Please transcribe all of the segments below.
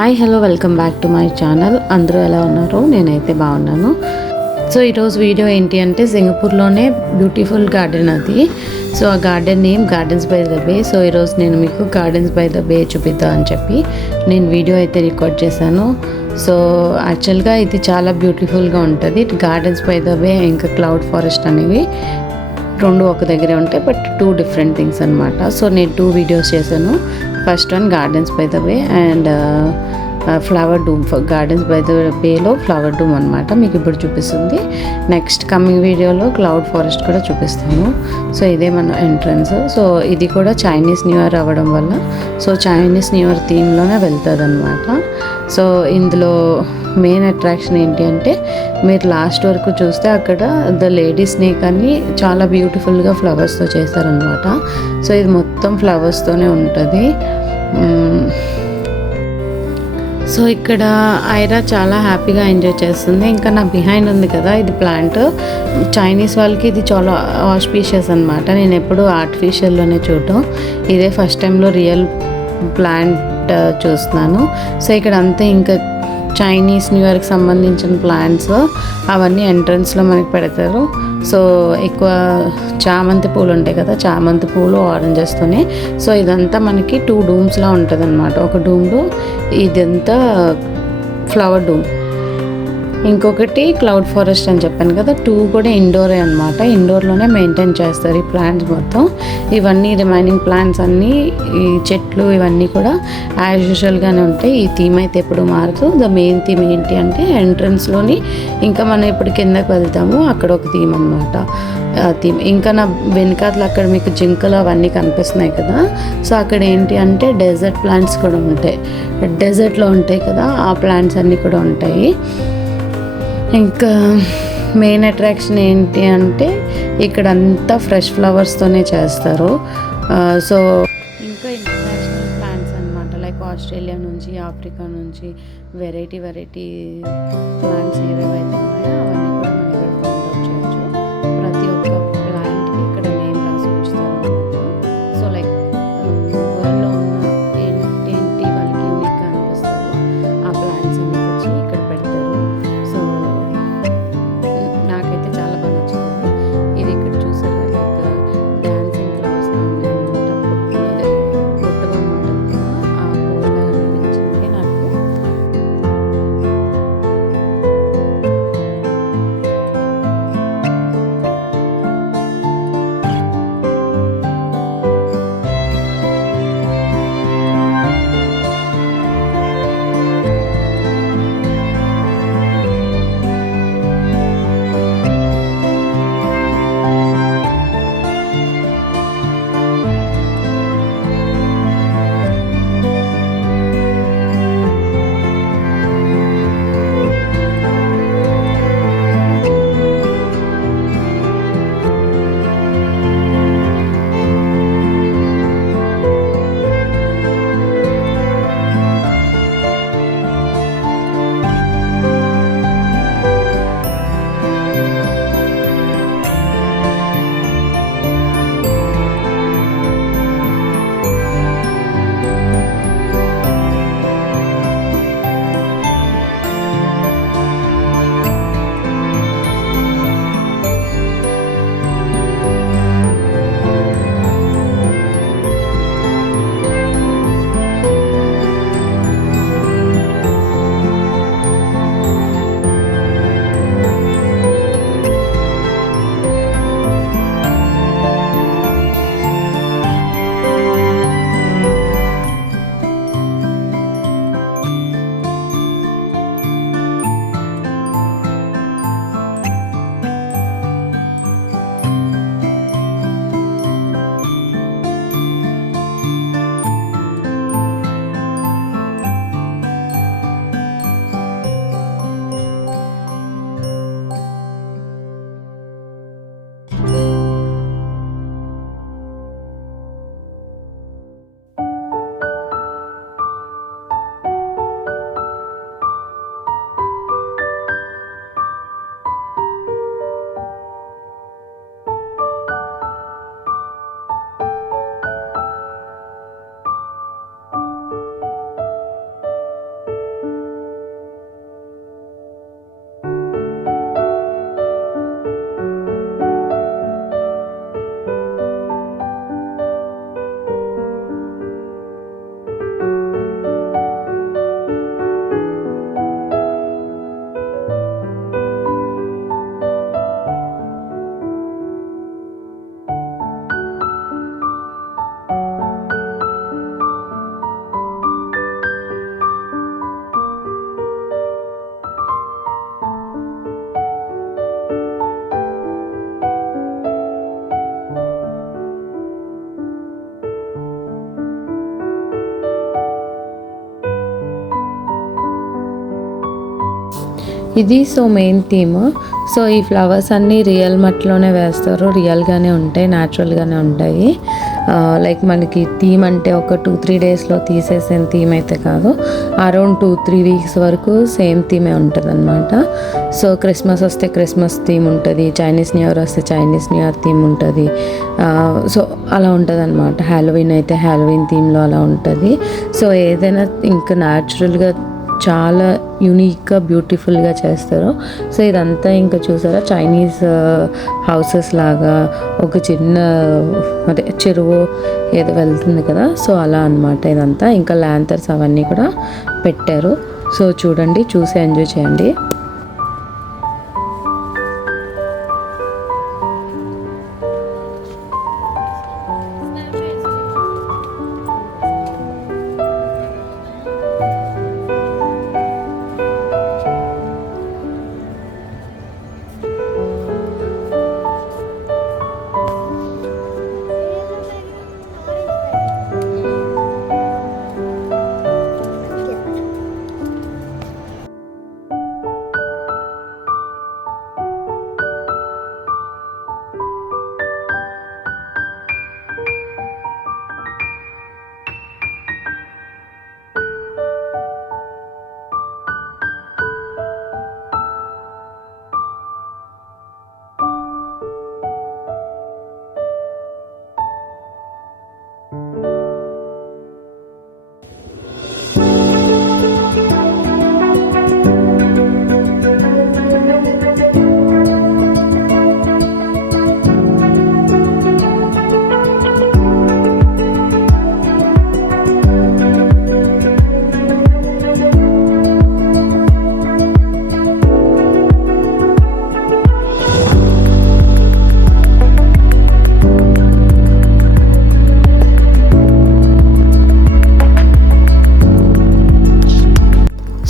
Hi hello welcome back to my channel. అందరూ ఎలా ఉన్నారు? నేనైతే బాగున్నాను. సో ఈరోజు వీడియో ఏంటి అంటే సింగపూర్లోనే బ్యూటిఫుల్ గార్డెన్ అది. సో ఆ garden name gardens by the bay. So ఈరోజు నేను మీకు గార్డెన్స్ బై ద బే చూపిద్దాం అని చెప్పి నేను వీడియో అయితే రికార్డ్ చేశాను. సో యాక్చువల్గా ఇది చాలా బ్యూటిఫుల్గా ఉంటుంది. గార్డెన్స్ బై ద బే ఇంకా క్లౌడ్ ఫారెస్ట్ అనేవి రెండు ఒక దగ్గరే ఉంటాయి, బట్ టూ డిఫరెంట్ థింగ్స్ అనమాట. సో నేను 2 వీడియోస్ చేశాను. First one Gardens by the Bay and Flower Dome. Gardens by the బేలో ఫ్లవర్ డూమ్ అనమాట మీకు ఇప్పుడు చూపిస్తుంది. నెక్స్ట్ కమింగ్ వీడియోలో క్లౌడ్ ఫారెస్ట్ కూడా చూపిస్తాను. సో ఇదే మన ఎంట్రన్స్. సో ఇది కూడా చైనీస్ న్యూ ఇయర్ అవ్వడం వల్ల సో చైనీస్ న్యూ ఇయర్ థీమ్లోనే వెళ్తుంది అనమాట. సో ఇందులో మెయిన్ అట్రాక్షన్ ఏంటి అంటే మీరు లాస్ట్ వరకు చూస్తే అక్కడ ద లేడీ స్నేక్ అని చాలా బ్యూటిఫుల్గా ఫ్లవర్స్తో చేశారనమాట. సో ఇది మొత్తం ఫ్లవర్స్తోనే ఉంటుంది. సో ఇక్కడ ఐరా చాలా హ్యాపీగా ఎంజాయ్ చేస్తుంది. ఇంకా నా బిహైండ్ ఉంది కదా, ఇది ప్లాంట్. చైనీస్ వాళ్ళకి ఇది చాలా ఆస్పీషియస్ అనమాట. నేను ఎప్పుడు ఆర్టిఫిషియల్లోనే చూడటం, ఇదే ఫస్ట్ టైంలో రియల్ ప్లాంట్ చూస్తున్నాను. సో ఇక్కడ అంతా ఇంకా చైనీస్ న్యూ ఇయర్కి సంబంధించిన ప్లాంట్స్ అవన్నీ ఎంట్రన్స్లో మనకి పెడతారు. సో ఎక్కువ చామంతి పూలు ఉంటాయి కదా, చామంతి పూలు ఆరెంజెస్తోనే. సో ఇదంతా మనకి 2 డూమ్స్లా ఉంటుంది అనమాట. ఒక డూమ్లో ఇదంతా ఫ్లవర్ డూమ్, ఇంకొకటి క్లౌడ్ ఫారెస్ట్ అని చెప్పాను కదా. 2 కూడా ఇండోరే అనమాట. ఇండోర్లోనే మెయింటైన్ చేస్తారు ఈ ప్లాంట్స్ మొత్తం. ఇవన్నీ రిమైనింగ్ ప్లాంట్స్ అన్నీ ఈ చెట్లు ఇవన్నీ కూడా యాజ్ యూజువల్గానే ఉంటాయి. ఈ థీమ్ అయితే ఎప్పుడు మారదు. ద మెయిన్ థీమ్ ఏంటి అంటే ఎంట్రన్స్లోని ఇంకా మనం ఇప్పుడు కిందకి వెళ్తాము, అక్కడ ఒక థీమ్ అనమాట. థీమ్ ఇంకా నా వెనకాతలు అక్కడ మీకు జింకలు అవన్నీ కనిపిస్తున్నాయి కదా. సో అక్కడ ఏంటి అంటే డెజర్ట్ ప్లాంట్స్ కూడా ఉంటాయి. డెజర్ట్లో ఉంటాయి కదా, ఆ ప్లాంట్స్ అన్నీ కూడా ఉంటాయి. ఇంకా మెయిన్ అట్రాక్షన్ ఏంటి అంటే ఇక్కడ అంతా ఫ్రెష్ ఫ్లవర్స్తోనే చేస్తారు. సో ఇంకా ఇంటర్నేషనల్ ప్లాంట్స్ అనమాట, లైక్ ఆస్ట్రేలియా నుంచి, ఆఫ్రికా నుంచి వెరైటీ ప్లాంట్స్ ఏవేవైతే ఉన్నాయో అవన్నీ కూడా మన ఇక్కడ ఫౌండ్ అవుట్ చేయొచ్చు. ప్రతి ఒక్క ప్లాంట్కి ఇక్కడ నేమ్ రాసి ఉంచుతారు అనమాట. సో లైక్ వరల్డ్లో ఉన్న ఏంటి వాళ్ళకి యూనిక్గా అనిపిస్తారు ఆ ప్లాంట్స్ అన్ని వచ్చి ఇక్కడ పెడతారు. సో నాకైతే చాలా బాగా నచ్చుతుంది. ఇది ఇక్కడ చూసారు లైక్ డాన్సింగ్ ఫ్లవర్స్ ఉన్నాయన్నమాట. పుట్టబొమ్మ ఉంటుంది కదా, ఆ పూల అనిపించింది నాకు. ఇది సో మెయిన్ థీమ్. సో ఈ ఫ్లవర్స్ అన్నీ రియల్ మట్టిలోనే వేస్తారు, రియల్గానే ఉంటాయి, న్యాచురల్గానే ఉంటాయి. లైక్ మనకి థీమ్ అంటే ఒక 2-3 డేస్లో తీసేసిన థీమ్ అయితే కాదు, అరౌండ్ 2-3 వీక్స్ వరకు సేమ్ థీమే ఉంటుంది అనమాట. సో క్రిస్మస్ వస్తే క్రిస్మస్ థీమ్ ఉంటుంది, చైనీస్ న్యూ ఇయర్ వస్తే చైనీస్ న్యూ ఇయర్ థీమ్ ఉంటుంది. సో అలా ఉంటుంది అనమాట. హ్యాలోవీన్ అయితే హ్యాలోవీన్ థీమ్లో అలా ఉంటుంది. సో ఏదైనా ఇంకా న్యాచురల్గా చాలా యూనిక్గా బ్యూటిఫుల్గా చేస్తారు. సో ఇదంతా ఇంకా చూసారా, చైనీస్ హౌసెస్ లాగా ఒక చిన్న అదే చెరువు ఏదో వెళ్తుంది కదా, సో అలా అనమాట ఇదంతా. ఇంకా ల్యాంతర్స్ అవన్నీ కూడా పెట్టారు. సో చూడండి, చూసి ఎంజాయ్ చేయండి.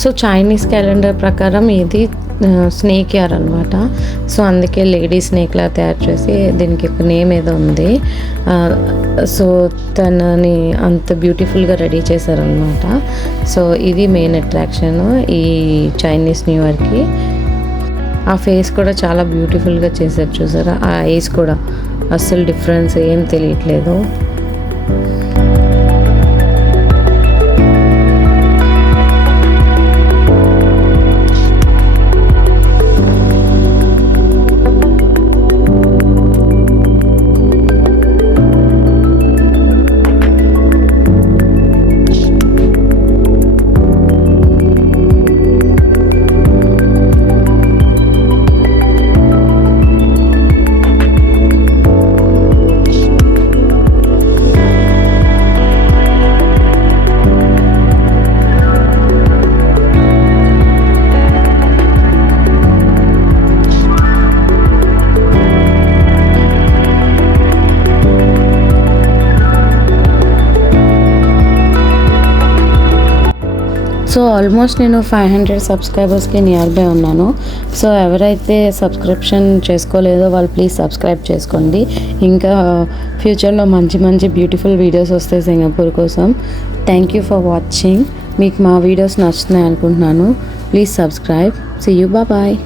సో చైనీస్ క్యాలెండర్ ప్రకారం ఇది స్నేక్ ఇయర్ అనమాట. సో అందుకే లేడీ స్నేక్లా తయారు చేసి దీనికి ఒక నేమ్ ఏదో ఉంది. సో తనని అంత బ్యూటిఫుల్గా రెడీ చేశారనమాట. సో ఇది మెయిన్ అట్రాక్షన్ ఈ చైనీస్ న్యూ ఇయర్కి. ఆ ఫేస్ కూడా చాలా బ్యూటిఫుల్గా చేశారు, చూసారా? ఆ ఐస్ కూడా అస్సలు డిఫరెన్స్ ఏం తెలియట్లేదు. సో ఆల్మోస్ట్ నేను 500 సబ్స్క్రైబర్స్కి నియర్ బై ఉన్నాను. సో ఎవరైతే సబ్స్క్రిప్షన్ చేసుకోలేదో వాళ్ళు ప్లీజ్ సబ్స్క్రైబ్ చేసుకోండి. ఇంకా ఫ్యూచర్లో మంచి మంచి బ్యూటిఫుల్ వీడియోస్ వస్తాయి సింగపూర్ కోసం. Thank you for watching. మీకు మా వీడియోస్ నచ్చుతున్నాయి అనుకుంటున్నాను. Please subscribe. See you. Bye.